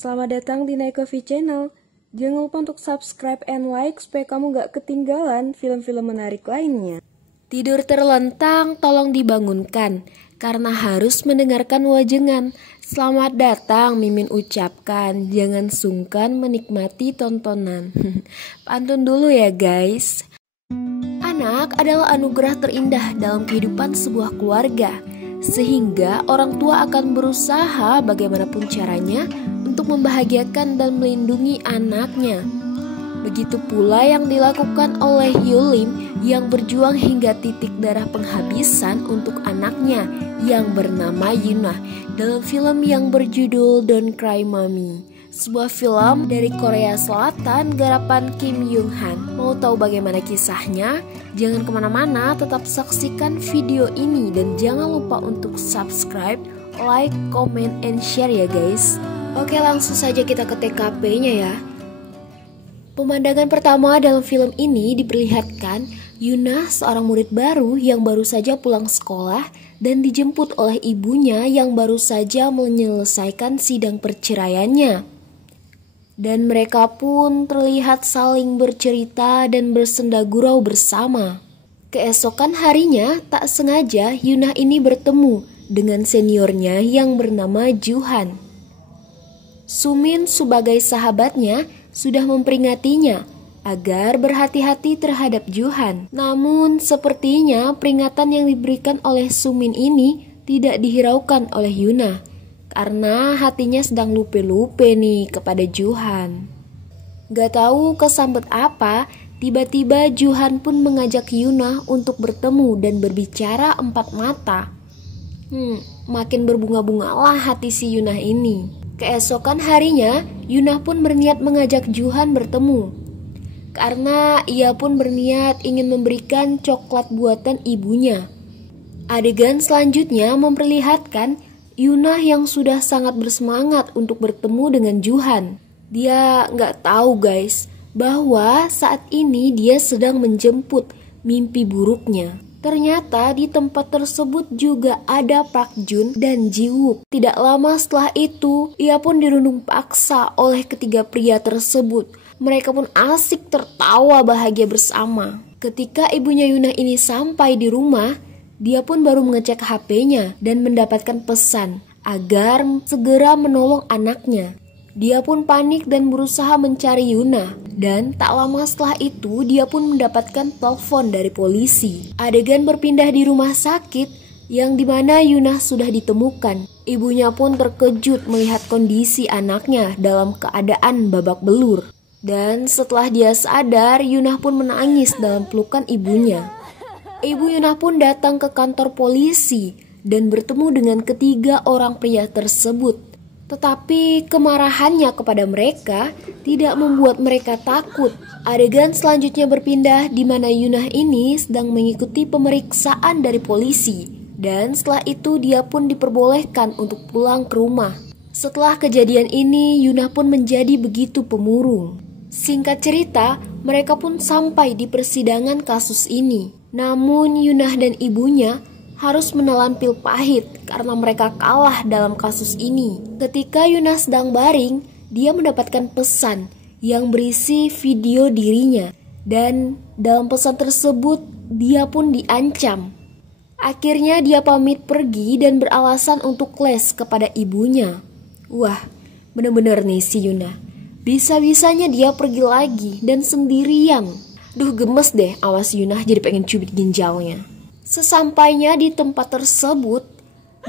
Selamat datang di Naikovi Channel. Jangan lupa untuk subscribe and like supaya kamu gak ketinggalan film-film menarik lainnya. Tidur terlentang tolong dibangunkan karena harus mendengarkan wajengan. Selamat datang Mimin ucapkan, jangan sungkan menikmati tontonan. Pantun dulu ya guys. Anak adalah anugerah terindah dalam kehidupan sebuah keluarga, sehingga orang tua akan berusaha bagaimanapun caranya untuk membahagiakan dan melindungi anaknya. Begitu pula yang dilakukan oleh Yulim yang berjuang hingga titik darah penghabisan untuk anaknya yang bernama Yuna dalam film yang berjudul Don't Cry Mommy. Sebuah film dari Korea Selatan garapan Kim Young Han. Mau tahu bagaimana kisahnya? Jangan kemana-mana, tetap saksikan video ini dan jangan lupa untuk subscribe, like, comment, and share ya guys. Oke, langsung saja kita ke TKP-nya ya. Pemandangan pertama dalam film ini diperlihatkan Yuna, seorang murid baru yang baru saja pulang sekolah dan dijemput oleh ibunya yang baru saja menyelesaikan sidang perceraiannya. Dan mereka pun terlihat saling bercerita dan bersenda gurau bersama. Keesokan harinya, tak sengaja Yuna ini bertemu dengan seniornya yang bernama Juhan. Sumin sebagai sahabatnya sudah memperingatinya agar berhati-hati terhadap Juhan. Namun sepertinya peringatan yang diberikan oleh Sumin ini tidak dihiraukan oleh Yuna, karena hatinya sedang lupe-lupe nih kepada Juhan. Gak tahu kesambet apa, tiba-tiba Juhan pun mengajak Yuna untuk bertemu dan berbicara empat mata. Makin berbunga-bungalah hati si Yuna ini. Keesokan harinya, Yuna pun berniat mengajak Juhan bertemu. Karena ia pun berniat ingin memberikan coklat buatan ibunya. Adegan selanjutnya memperlihatkan Yuna yang sudah sangat bersemangat untuk bertemu dengan Juhan. Dia nggak tahu guys, bahwa saat ini dia sedang menjemput mimpi buruknya. Ternyata di tempat tersebut juga ada Park Jun dan Ji Wook. Tidak lama setelah itu, ia pun dirundung paksa oleh ketiga pria tersebut. Mereka pun asik tertawa bahagia bersama. Ketika ibunya Yuna ini sampai di rumah, dia pun baru mengecek HP-nya dan mendapatkan pesan agar segera menolong anaknya. Dia pun panik dan berusaha mencari Yuna. Dan tak lama setelah itu dia pun mendapatkan telepon dari polisi. Adegan berpindah di rumah sakit yang dimana Yuna sudah ditemukan. Ibunya pun terkejut melihat kondisi anaknya dalam keadaan babak belur. Dan setelah dia sadar, Yuna pun menangis dalam pelukan ibunya. Ibu Yuna pun datang ke kantor polisi dan bertemu dengan ketiga orang pria tersebut. Tetapi kemarahannya kepada mereka tidak membuat mereka takut. Adegan selanjutnya berpindah di mana Yuna ini sedang mengikuti pemeriksaan dari polisi. Dan setelah itu dia pun diperbolehkan untuk pulang ke rumah. Setelah kejadian ini, Yuna pun menjadi begitu pemurung. Singkat cerita, mereka pun sampai di persidangan kasus ini. Namun Yuna dan ibunya harus menelan pil pahit karena mereka kalah dalam kasus ini. Ketika Yuna sedang baring, dia mendapatkan pesan yang berisi video dirinya. Dan dalam pesan tersebut, dia pun diancam. Akhirnya dia pamit pergi dan beralasan untuk les kepada ibunya. Wah, bener-bener nih si Yuna. Bisa-bisanya dia pergi lagi dan sendirian. Duh, gemes deh, awas Yuna jadi pengen cubit ginjalnya. Sesampainya di tempat tersebut,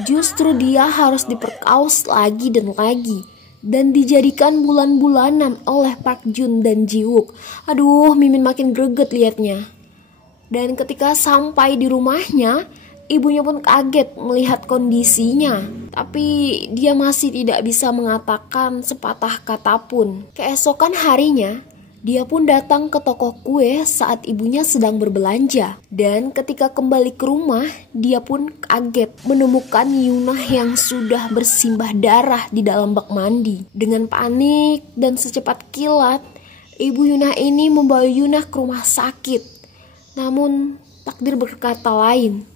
justru dia harus diperkaos lagi dan lagi dan dijadikan bulan-bulanan oleh Park Jun dan Ji Wook. Aduh, Mimin makin greget liatnya. Dan ketika sampai di rumahnya, ibunya pun kaget melihat kondisinya. Tapi dia masih tidak bisa mengatakan sepatah kata pun. Keesokan harinya, dia pun datang ke toko kue saat ibunya sedang berbelanja. Dan ketika kembali ke rumah, dia pun kaget menemukan Yuna yang sudah bersimbah darah di dalam bak mandi. Dengan panik dan secepat kilat, ibu Yuna ini membawa Yuna ke rumah sakit. Namun takdir berkata lain.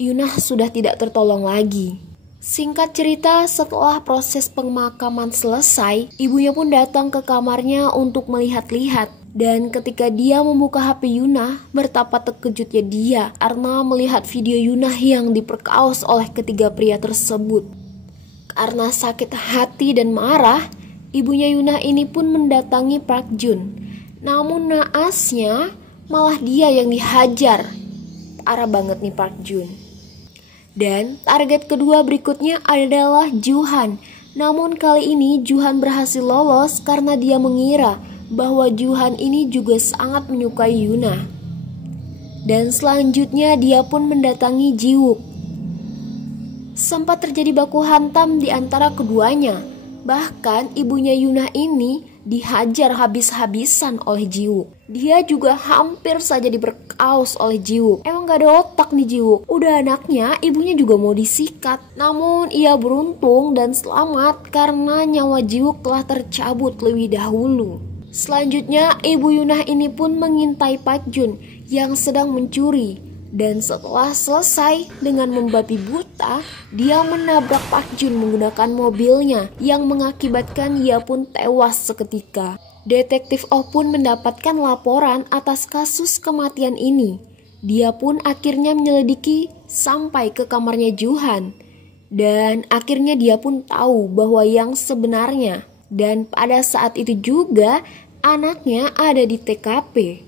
Yuna sudah tidak tertolong lagi. Singkat cerita, setelah proses pemakaman selesai, ibunya pun datang ke kamarnya untuk melihat-lihat. Dan ketika dia membuka HP Yunah, betapa terkejutnya dia karena melihat video Yunah yang diperkaos oleh ketiga pria tersebut. Karena sakit hati dan marah, ibunya Yunah ini pun mendatangi Park Jun. Namun naasnya, malah dia yang dihajar. Parah banget nih Park Jun. Dan target kedua berikutnya adalah Juhan. Namun kali ini Juhan berhasil lolos karena dia mengira bahwa Juhan ini juga sangat menyukai Yunah. Dan selanjutnya dia pun mendatangi Jiwook. Sempat terjadi baku hantam di antara keduanya. Bahkan ibunya Yunah ini dihajar habis-habisan oleh Jiwook. Dia juga hampir saja diberkaus oleh Jiwook. Emang gak ada otak nih Jiwook. Udah anaknya, ibunya juga mau disikat. Namun ia beruntung dan selamat karena nyawa Jiwook telah tercabut lebih dahulu. Selanjutnya ibu Yunah ini pun mengintai Park Jun yang sedang mencuri. Dan setelah selesai dengan membabi buta, dia menabrak Park Jun menggunakan mobilnya yang mengakibatkan ia pun tewas seketika. Detektif Oh pun mendapatkan laporan atas kasus kematian ini. Dia pun akhirnya menyelidiki sampai ke kamarnya Juhan. Dan akhirnya dia pun tahu bahwa yang sebenarnya. Dan pada saat itu juga anaknya ada di TKP.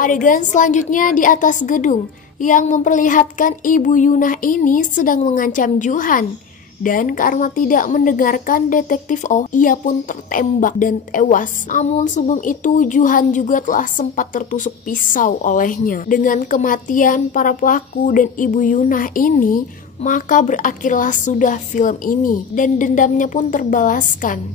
Adegan selanjutnya di atas gedung yang memperlihatkan ibu Yunah ini sedang mengancam Juhan. Dan karena tidak mendengarkan detektif Oh, ia pun tertembak dan tewas. Namun sebelum itu Juhan juga telah sempat tertusuk pisau olehnya. Dengan kematian para pelaku dan ibu Yunah ini, maka berakhirlah sudah film ini dan dendamnya pun terbalaskan.